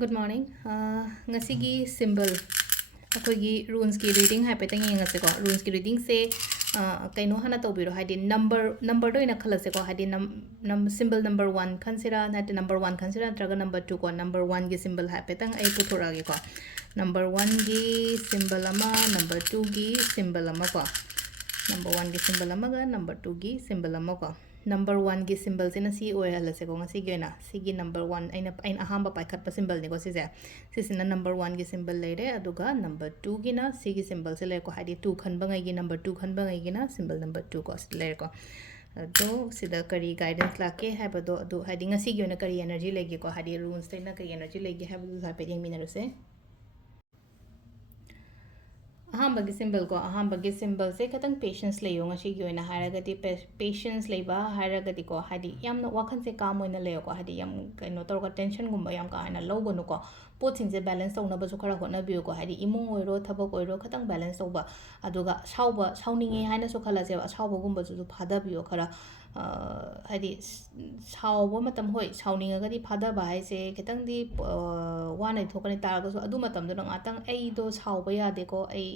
Good morning. Ngasigi symbol. ꯑꯩꯈꯣꯏꯒꯤ ꯔꯨꯟꯁꯀꯤ reading ꯍꯥꯏꯐꯦꯠꯇꯪ ꯌꯦꯡꯉꯁꯦꯀꯣ ꯔꯨꯟꯁꯀꯤ ꯔꯤꯗꯤꯡꯁꯦ ꯀꯩꯅꯣ ꯍꯥꯟꯅ ꯇꯧꯕꯤꯔꯣ ꯍꯥꯏꯗꯤ ꯅꯝꯕꯔꯗ ꯑꯣꯏꯅ ꯈꯜꯂꯁꯦꯀꯣ ꯍꯥꯏꯗꯤ ꯁꯤꯝꯕꯜ ꯅꯝꯕꯔ 1 ꯈꯟꯁꯤꯔꯥ ꯅꯠꯇꯦ ꯅꯝꯕꯔ 1 ꯈꯟꯁꯤꯔꯥ ꯅꯠꯇ꯭ꯔꯒ ꯅꯝꯕꯔ 2 ꯀꯣ ꯅꯝꯕꯔ 1ꯒꯤ ꯁꯤꯝꯕꯜ ꯍꯥꯏꯐꯦꯠꯇꯪ ꯑꯩ ꯄꯨꯊꯣꯔꯛꯑꯒꯦꯀꯣ ꯅꯝꯕꯔ 1ꯒꯤ ꯁꯤꯝꯕꯜ ꯑꯃ ꯅꯝꯕꯔ 2ꯒꯤ ꯁꯤꯝꯕꯜ ꯑꯃ ꯀꯣ ꯅꯝꯕꯔ 1ꯒꯤ ꯁꯤꯝꯕꯜ ꯑꯃꯒ ꯅꯝꯕर 2ꯒꯤ ꯁꯤꯝꯕꯜ ꯑꯃ ꯀꯣ नंबर 1 की सिंबल से सी ओहलसेको ngasigeना सिगी number 1 aina ahamba paikhatpa symbol neko sise sisina number 1 की सिंबल लेरे अदुगा नंबर 2 की ना सिगी सिंबल से लेको हाइदि 2 खनबंgai की नंबर 2 खनबंgai की ना सिंबल नंबर 2 को लेको तो सिदा करी गाइडेंस लाके हैबदो अदु हाइदि ngasigi ओना करी एनर्जी लेगे को हाइदि रूल्स तेना करी एनर्जी लेगे हैबदु हाइपे यंगमिनरुसे अहमबगी सिंबल को अहमबगी सिंबल से खतंग पेशेंस लेयो ngasiगी ओइना हारगति पेशेंस लेबा हारगति को हादि यामना वाखन से काम ओइना लेयो को हादि याम कइनो तोरगा टेंशन गुम्बा याम का हाना लौगनो को पोथिंग से बैलेंस तौना बसु खरा होना बियो को हादि इमुंग ओइरो थबक ओइरो खतंग बैलेंस तौबा अदुगा साउबा साउनिंगे हाइना सु खला से साउबा गुम्बा सु फादा बियो खरा हादि साउबा मतम होय साउनिंगगदि फादा बाहाय से खतंगदि वानै थोकनि तारगसु अदु मतम दो ngatang ai do साउबा यादे को ai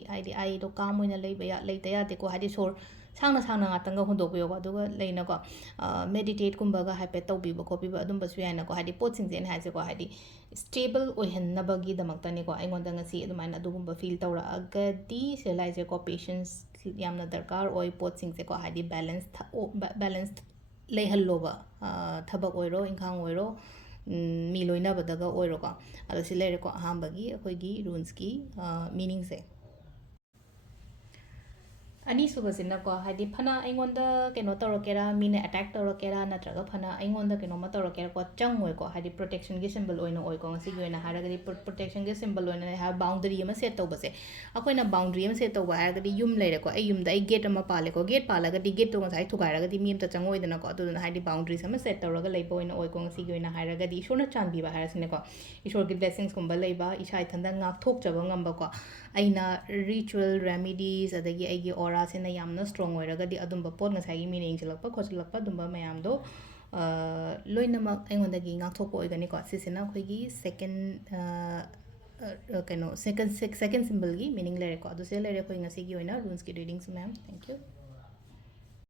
ai do काम ओइना लेबा या लेता यादे को हादि सोर सांगना सांगना ngatang ga होंदोकयो को अदुगा लेना को मेडिटेट कुंबगा हाइपे तौबिबा खोबिबा अदुम बसु याना को हादि पोचिंग जेन हाइसे को हादि स्टेबल ओहन्नबगी दमक्तनी को आइंगोंदा ngasi अदुमाइना अदुगुंबा फील तौरा अगदि से लाइजे को पेशेंस यामना दरकार ओइ पोचिंग से को हादि बैलेंस लेहल्लोबा थबक ओइरो इंखांग ओइरो मी लोइनबदगा ओइरो को अदो सि लेरे को अहांबगी अखोइगी रून्स की मीनिंग से अनीसुबसिना को हाइदि फना आइंगोंदा केनो तौरकेरा मीने अटैक तौरकेरा नत्रगा फना आइंगोंदा केनो मा तौरकेरा को चंगोय को हाइदि प्रोटेक्शन की सिंबल ओइनो ओइ को ngasi गोइना हारगदि प्रोटेक्शन की सिंबल ओइना हा बाउंड्री अमा सेट तौबसे अखोइना बाउंड्री अमा सेट तौबा हारगदि युम लेरे को आई युम दा गेट अमा पाले को गेट पालगदि गेट तो ngसाइ थुगारगदि मीम ता चंगोइदना को अदुना हाइदि बाउंड्रीज अमा सेट तौरगा लेबो ओइना ओइ को ngasi गोइना हारगदि ईश्वरना चांबीबा हारसिने को ईश्वर की ब्लेसिंग्स कुंबा लेबा इसा इथंदा ngak थोकचबा ngamba को aina ritual remedies adagi aigi aura sena yamna strong oiragadi adumba pot ngasai meaning chalakpa khochilakpa dumba mayam do loinamak aingondagi ngakthokpa oigani ko sisina khoigi second second symbol gi meaning lere ko adu se lere khoi ngasi gi oina runes ki readings ma'am thank you